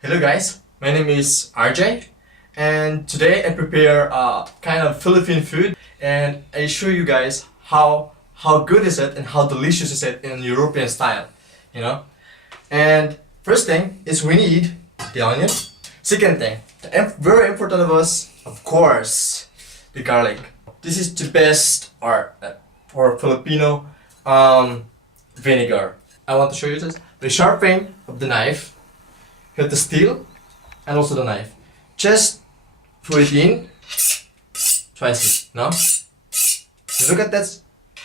Hello guys, my name is RJ and today I prepare a kind of Philippine food and I show you guys how good is it and how delicious is it in European style, you know. And first thing is we need the onion. Second thing, very important of us, of course, the garlic. This is the best art for Filipino vinegar. I want to show you this. The sharpening of the knife. You have the steel and also the knife. Just put it in twice, no? You look at that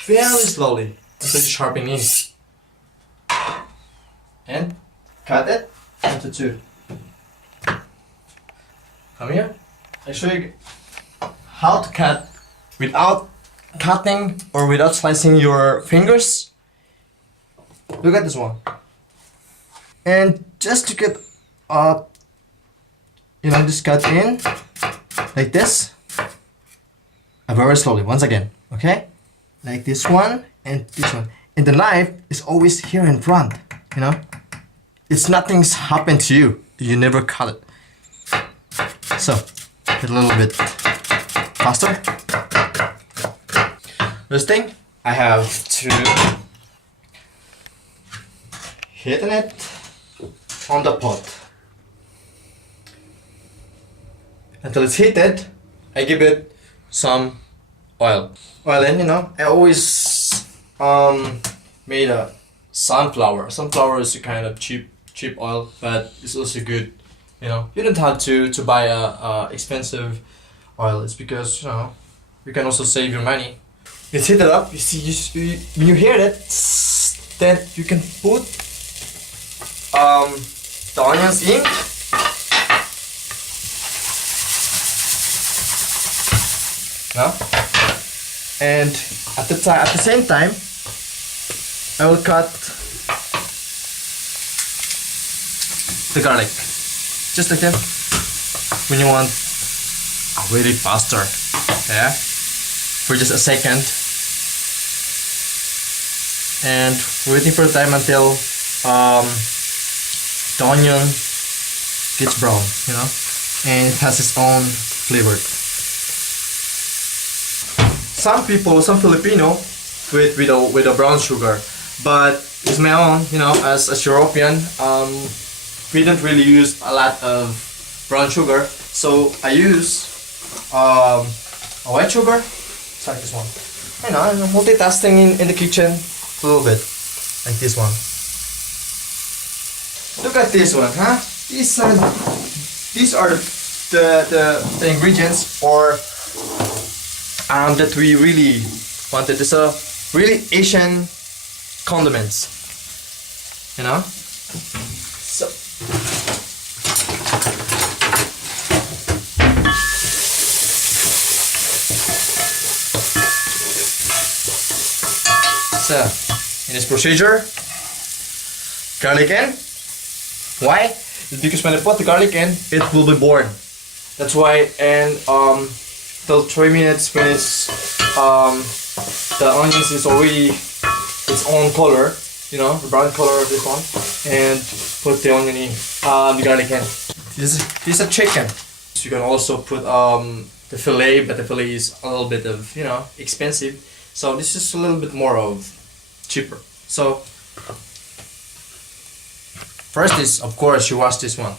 very slowly until you sharpen in. And cut it into two. Come here. I show you how to cut without cutting or without slicing your fingers. Look at this one. And just to get just cut in like this, very slowly, once again, okay? Like this one and this one. And the knife is always here in front, you know? It's nothing's happened to you. You never cut it. So, get a little bit faster. First thing, I have to hit it on the pot. Until it's heated, I give it some oil. And I always made a sunflower. Sunflower is a kind of cheap oil, but it's also good. You don't have to buy a expensive oil. It's because you can also save your money. It's heated up. You see, when you hear it, then you can put the onions in. No? And at the same time, I will cut the garlic, just like that. When you want really faster, yeah, for just a second, and waiting for the time until the onion gets brown, and it has its own flavor. Some Filipino with a brown sugar, but it's my own, as European, we don't really use a lot of brown sugar, so I use a white sugar. It's like this one. I'm multitasking in the kitchen a little bit, like this one. Look at this one, huh? These are the ingredients or that we really wanted. It's a really Asian condiments, So in this procedure, garlic in. Why? It's because when I put the garlic in, it will be born. That's why. And till 3 minutes when it's the onions is already its own color, the brown color of this one, and put the onion in, the garlic in. This is a chicken. So you can also put the fillet, but the fillet is a little bit of expensive. So this is a little bit more of cheaper. So first is, of course, you wash this one.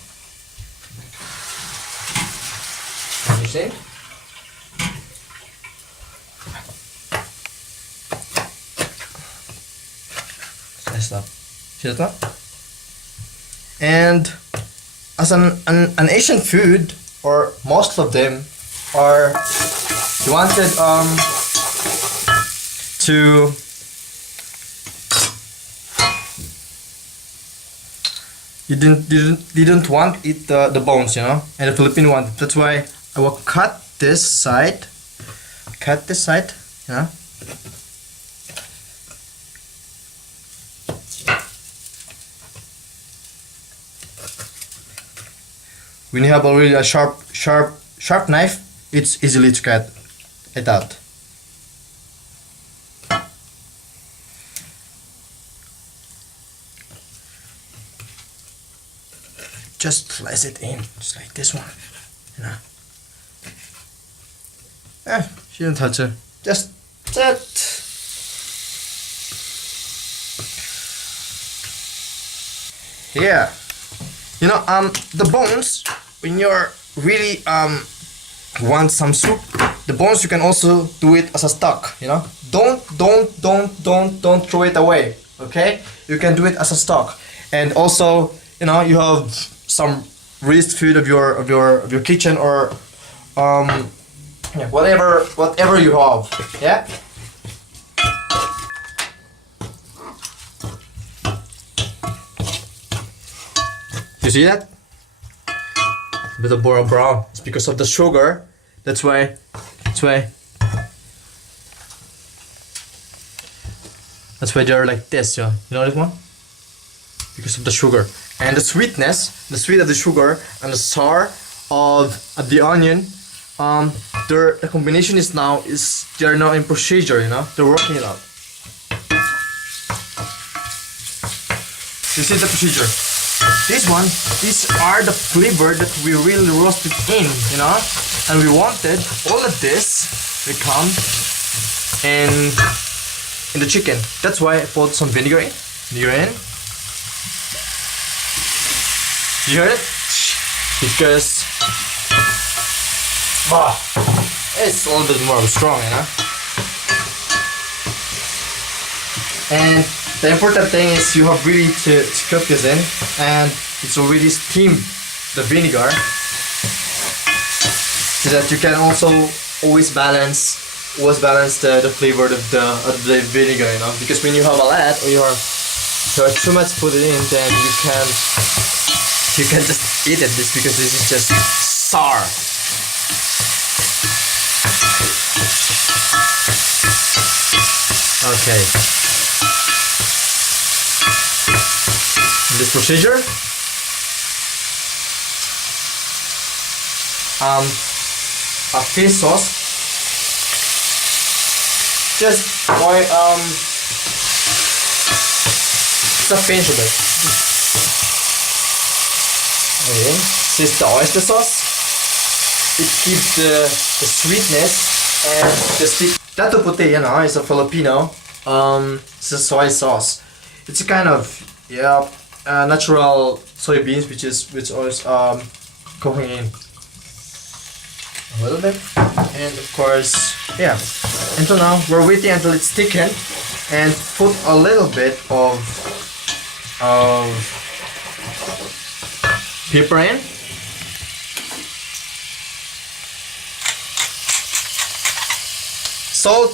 Can you see? See that? And as an Asian food, or most of them are, you wanted to you didn't want eat the bones, and the Filipino one. That's why I will cut this side, When you have already a sharp knife, it's easily to cut it out. just place it in, just like this one, you know. You don't have to. Just that. Yeah. You know, the bones, when you're really want some soup, the bones you can also do it as a stock, you know. Don't throw it away, okay? You can do it as a stock. And also, you know, you have some waste food of your kitchen, or yeah, whatever you have, yeah. You see that? A bit of brown. It's because of the sugar. That's why. That's why they're like this, yeah. You know this one? Because of the sugar and the sweetness, the sweet of the sugar and the sour of the onion. The combination they're now in procedure, you know. They're working it out. This is the procedure. These are the flavor that we really roasted in, you know, and we wanted all of this to come in the chicken. That's why I put some vinegar in. You heard it? Because it's a little bit more strong, you know. And the important thing is you have really to cook this in, and it's already steamed the vinegar, so that you can also always balance the flavor of the vinegar, you know. Because when you have a lot or you have too much put it in, then you can just eat it just because this is just sour. Okay. In this procedure, a fish sauce, just boil just a pinch of it. Okay. This is the oyster sauce. It gives the sweetness and the sweet. Tato puti, you know, is a Filipino. It's a soy sauce. It's a kind of natural soybeans, which always cooking in a little bit, and of course, yeah. Until now, we're waiting until it's thickened, and put a little bit of pepper in. Salt,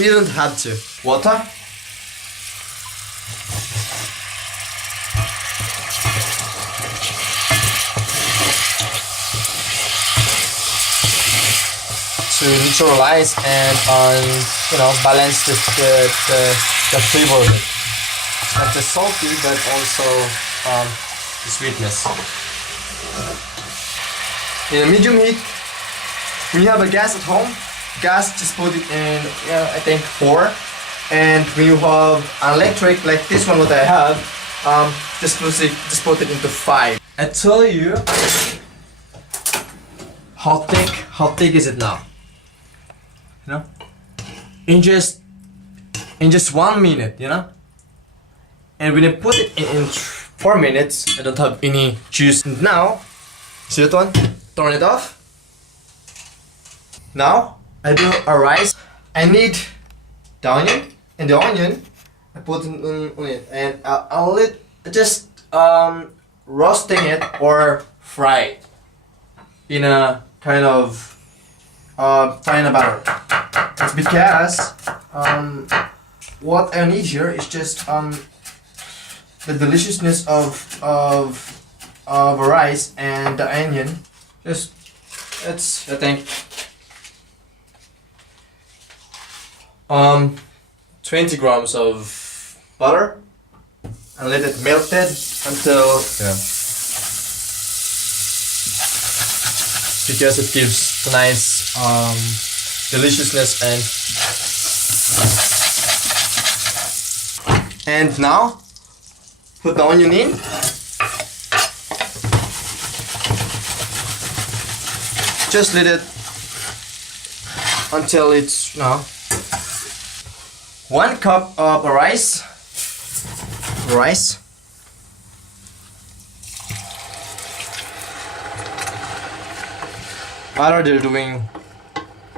you don't have to. Water. To neutralize and balance the flavor of it. Not just salty, but also the sweetness. In a medium heat, when you have a gas at home, just put it in, I think 4. And when you have an electric like this one, what I have, just put it into 5. I tell you, how thick is it now? You know, in just 1 minute, you know. And when I put it in 4 minutes, I don't have any juice. Now, see that one? Turn it off. Now I do a rice. I need the onion, and the onion I put in it, and I'll just roasting it or fry it in a kind of frying a batter. It's because what I need here is just the deliciousness of rice and the onion. Just it's, I think, 20 grams of butter, and let it melted until because it gives a nice deliciousness. And now put the onion in. just let it until it's 1 cup of rice. Other they're doing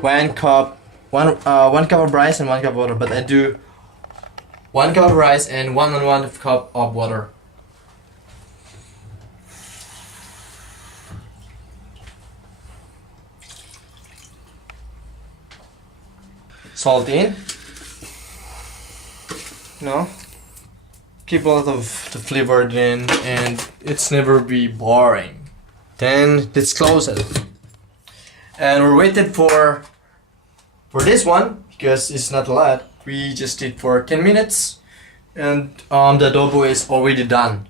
1 cup of rice and 1 cup of water, but I do 1 cup of rice and 1 cup of water. Salt in. Keep a lot of the flavor in, and it's never be boring. Then let's close it. And we're waiting for this one because it's not a lot. We just did for 10 minutes, and the adobo is already done.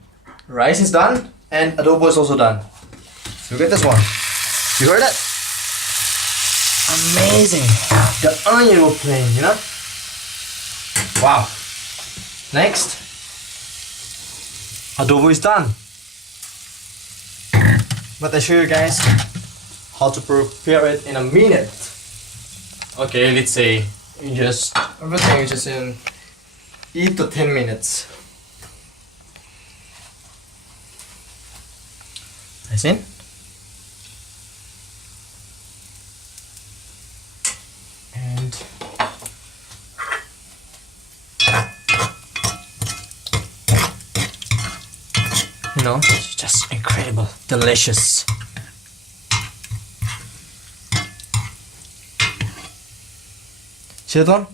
Rice is done, and adobo is also done. Look at this one. You heard that? Amazing. The onion will play, Wow. Next, adobo is done. But I show you guys how to prepare it in a minute. Okay, let's say everything is just in 8 to 10 minutes. I see. And it's just incredible, delicious. See that one?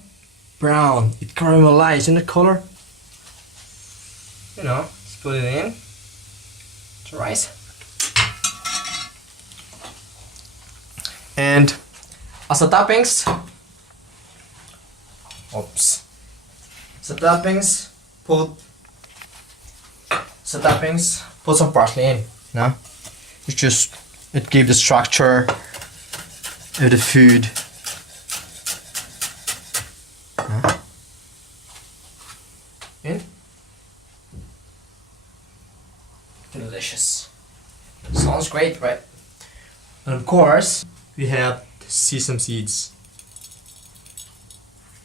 Brown, it caramelized in the color. Let's put it in the rice. And as a toppings, put some parsley in. It gives the structure of the food. In. Delicious. Sounds great, right? And of course, we have sesame seeds.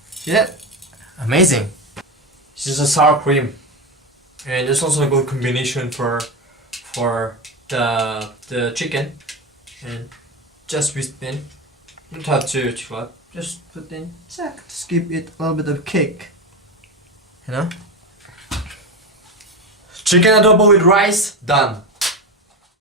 See that? Amazing. This is a sour cream, and it's also a good combination for the chicken. And just whisk in. You don't have to chocolate. Just put in. Just give it a little bit of kick. Chicken adobo with rice, done.